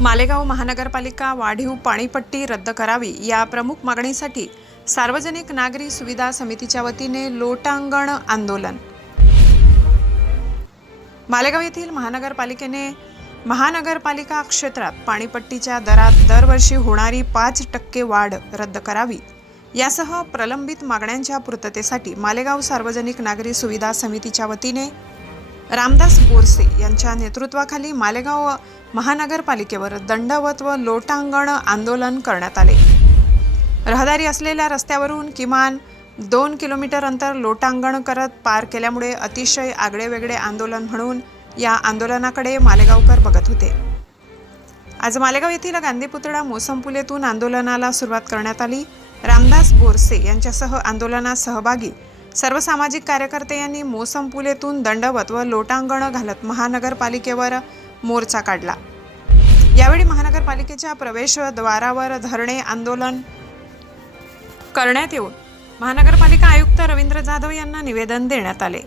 मालेगाव महानगरपालिका वाढीव पाणीपट्टी रद्द करावी या प्रमुख मागणीसाठी सार्वजनिक नागरी सुविधा समितीच्या वतीने लोटांगण आंदोलन. मालेगाव येथील महानगरपालिकेने महानगरपालिका क्षेत्रात पाणीपट्टीच्या दरात दरवर्षी होणारी पाच टक्के वाढ रद्द करावी. यासह प्रलंबित मागण्यांच्या पूर्ततेसाठी मालेगाव सार्वजनिक नागरी सुविधा समितीच्या वतीने रामदास बोरसे यांच्या नेतृत्वाखाली मालेगाव महानगरपालिकेवर दंडवत व लोटांगण आंदोलन करण्यात आले. रहदारी असलेल्या रस्त्यावरून किमान दोन किलोमीटर अंतर लोटांगण करत पार केल्यामुळे अतिशय आगळेवेगळे आंदोलन म्हणून या आंदोलनाकडे मालेगावकर बघत होते. आज मालेगाव येथील गांधी पुतळा मोसम पुलेतून आंदोलनाला सुरुवात करण्यात आली. रामदास बोरसे यांच्यासह आंदोलनात सहभागी. सर्व सामाजिक कार्यकर्ते यांनी मोसम पुलेतून दंडवत व लोटांगण घालत महानगरपालिकेवर मोर्चा काढला. यावेळी महानगरपालिकेच्या प्रवेशद्वारावर धरणे आंदोलन करण्यात येऊन महानगरपालिका आयुक्त रवींद्र जाधव यांना निवेदन देण्यात आले.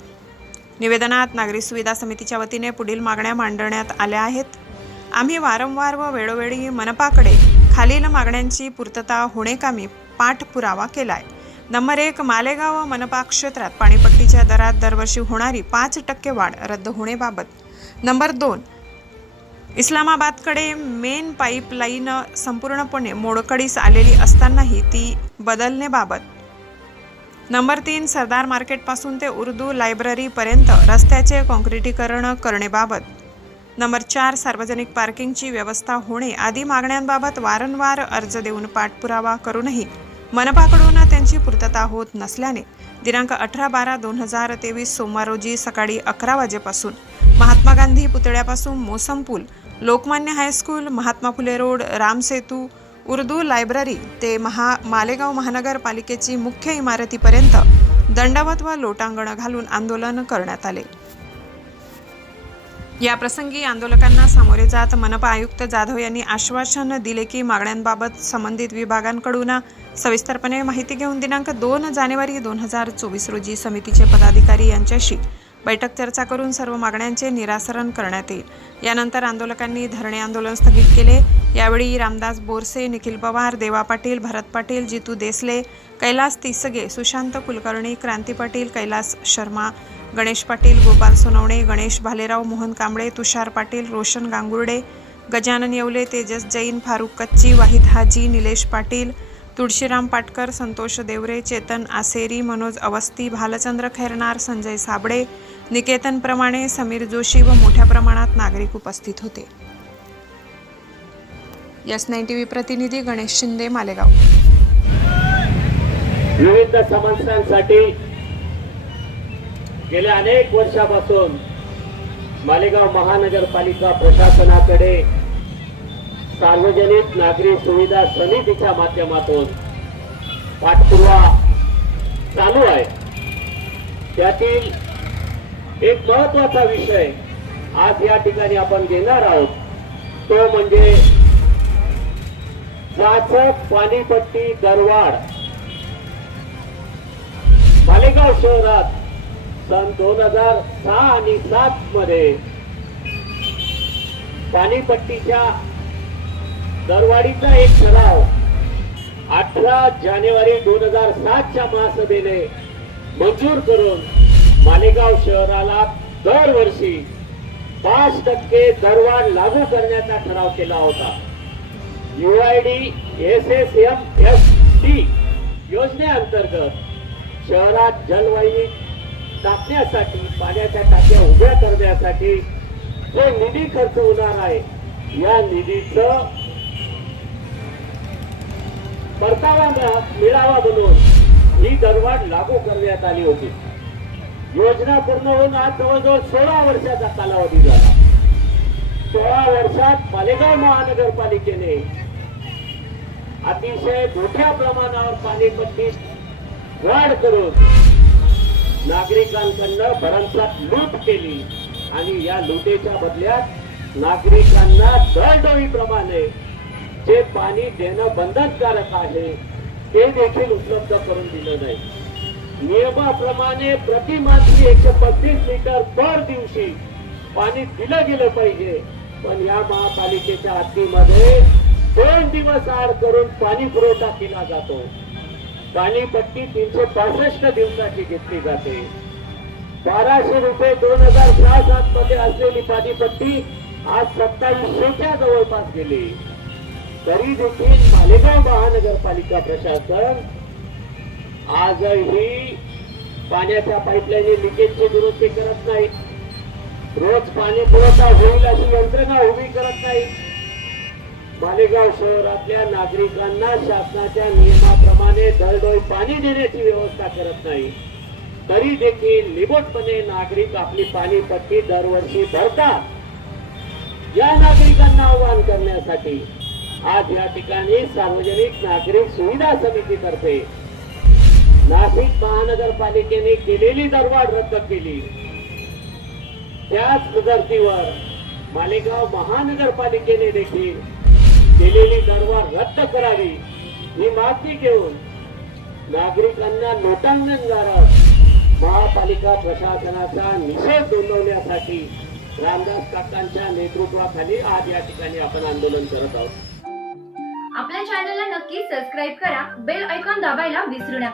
निवेदनात नागरी सुविधा समितीच्या वतीने पुढील मागण्या मांडण्यात आल्या आहेत. आम्ही वारंवार व वेळोवेळी मनपाकडे खालील मागण्यांची पूर्तता होणेकामी पाठपुरावा केलाय. नंबर एक मालेगाव मनपा क्षेत्रात पाणीपट्टीच्या दरात दरवर्षी होणारी पाच टक्के वाढ रद्द होणेबाबत नंबर दोन इस्लामाबादकडे मेन पाईपलाईन संपूर्णपणे मोडकडीस आलेली असतानाही ती बदलणेबाबत नंबर तीन सरदार मार्केटपासून ते उर्दू लायब्ररीपर्यंत रस्त्याचे काँक्रिटीकरण करणेबाबत नंबर चार सार्वजनिक पार्किंगची व्यवस्था होणे. आदी मागण्यांबाबत वारंवार अर्ज देऊन पाठपुरावा करूनही मनपाकडून त्यांची पूर्तता होत नसल्याने दिनांक अठरा बारा दोन हजार तेवीस सोमवार रोजी सकाळी अकरा वाजेपासून महात्मा गांधी पुतळ्यापासून मोसम पूल Lokmanya high school Mahatma Phule road Ramsetu Urdu library ते महा मालेगाव महानगरपालिकेची मुख्य इमारतीपर्यंत दंडवत व लोटांगण घालून आंदोलन करण्यात आले. या प्रसंगी आंदोलकांना सामोरे जात मनपा आयुक्त जाधव यांनी आश्वासन दिले की मागण्यांबाबत संबंधित विभागांकडून सविस्तरपणे माहिती घेऊन दिनांक दोन जानेवारी दोन हजार चोवीस रोजी समितीचे पदाधिकारी यांच्याशी बैठक चर्चा करून सर्व मागण्यांचे निरासरण करण्यात येईल. यानंतर आंदोलकांनी धरणे आंदोलन स्थगित केले. यावेळी रामदास बोरसे निखिल पवार देवा पाटील भरत पाटील जितू देसले कैलास तिसगे सुशांत कुलकर्णी क्रांती पाटील कैलास शर्मा गणेश पाटील गोपाल सोनवणे गणेश भालेराव मोहन कांबळे तुषार पाटील रोशन गांगुर्डे गजानन येवले तेजस जैन फारुक कच्ची वाहिद हाजी निलेश पाटील तुळशीराम पाटकर संतोष देवरे चेतन आसेरी मनोज अवस्थी भालचंद्र खैरनार संजय साबळे निकेतन प्रमाणे समीर जोशी व मोठ्या प्रमाणात नागरिक उपस्थित होते. यस नाईन टी व्ही प्रतिनिधी गणेश शिंदे मालेगाव. विविध समस्यांसाठी गेल्या अनेक वर्षापासून मालेगाव महानगरपालिका प्रशासनाकडे सार्वजनिक नागरी सुविधा समितीच्या माध्यमातून पाठपुरावा चालू आहे. त्यातील एक महत्त्वाचा विषय आज या ठिकाणी आपण घेणार आहोत. तो म्हणजे जाचक पाणीपट्टी दरवाढ. मालेगाव शहरात सन दोन हजार सहा आणि सात मध्ये पाणीपट्टीच्या दरवाढीचा एक ठराव अठरा जानेवारी दोन हजार सातच्या महासभेने मंजूर करून मालेगाव शहराला दरवर्षी पाच टक्के दरवाढ लागू करण्याचा ठराव केला होता. UID S S M S T योजनेअंतर्गत शहरात जलवाहिनी टाकण्यासाठी पाण्याच्या टाक्या उभ्या करण्यासाठी जो निधी खर्च होणार आहे. या निधीच परतावा मिळावा म्हणून ही दरवाढ लागू करण्यात आली होती. योजना पूर्ण होऊन आज जवळजवळ सोळा वर्षाचा कालावधी झाला. सोळा वर्षात मालेगाव महानगरपालिकेने अतिशय मोठ्या प्रमाणावर पाणीपट्टीत वाढ करून नागरिकांकडनं भरमसाठ लूट केली आणि या लुटेच्या बदल्यात नागरिकांना दरडोईप्रमाणे जे पाणी देणं बंधनकारक आहे ते देखील उपलब्ध करून दिलं नाही. नियमाप्रमाणे प्रति माणसी एकशे पस्तीस लिटर दर दिवशी पाणी दिलं गेलं पाहिजे. पण या महापालिकेच्या हद्दीमध्ये दोन दिवस आड करून पाणी पुरवठा केला जातो. पाणीपट्टी तीनशे पासष्ट दिवसाची घेतली जाते. बाराशे रुपये दोन हजार सहा सात मध्ये असलेली पाणीपट्टी आज सत्तावीसशेच्या जवळपास गेली. तरी देखील मालेगाव महानगरपालिका प्रशासन आजही पाण्याच्या पाईपलाईन लिकेजचे दुरुस्ती करत नाही. रोज पाणी पुरवठा होईल अशी यंत्रणा उभी करत नाही. मालेगाव शहरातल्या नागरिकांना शासनाच्या नियमाप्रमाणे दरडोई पाणी देण्याची व्यवस्था करत नाही. तरी देखील निबटपणे नागरिक आपली पाणीपट्टी दरवर्षी भरतात. या नागरिकांना आवाहन करण्यासाठी आज या ठिकाणी सार्वजनिक नागरिक सुविधा समितीतर्फे नाशिक महानगरपालिकेने केलेली दरवाढ रद्द केली. त्याच धर्तीवर मालेगाव महानगरपालिकेने देखील केलेली दरवाढ रद्द करावी. ही मागणी घेऊन नागरिकांना लोटांगणद्वारा महापालिका प्रशासनाचा निषेध नोंदवण्यासाठी रामदास काकांच्या नेतृत्वाखाली आज या ठिकाणी आपण आंदोलन करत आहोत. आपल्या चॅनलला नक्की सबस्क्राईब करा बेल ऐकॉन दाबायला विसरू नका.